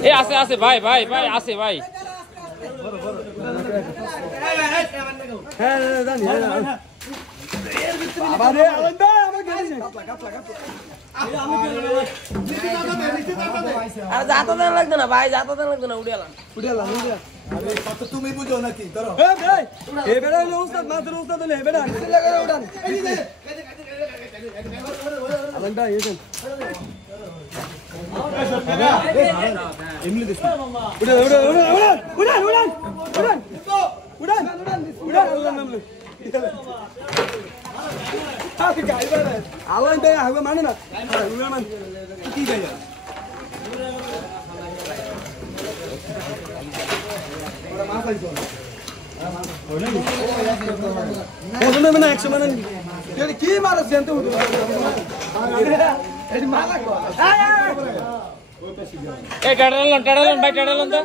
এ আছে আছে ভাই ভাই ভাই আছে ভাই আর যাতা দেন লাগবে না ভাই, যাতা দেন লাগবে না, উড়ে এলাম আরে কত তুমি বুঝো নাকি ধরো এ ভাই এ বেড়া হলো উস্তাদ মাত্র উস্তাদ হলো এ বেড়া লাগা উড়ান এই যে আলঙ্গা এসেন এমনি দিছ উড়ান উড়ান উড়ান উড়ান উড়ান উড়ান উড়ান উড়ান আল্লাহ নাম লে আপনি গাইবা না আলঙ্গা হবে মানে না উড়ান মান কি গায় ওরা মাছ আইছো না ওজনে মানে 100 মানে তুই কি মারছ জানতে হতো এই মালা কো এ টাড়ালন ভাই টাড়ালন তো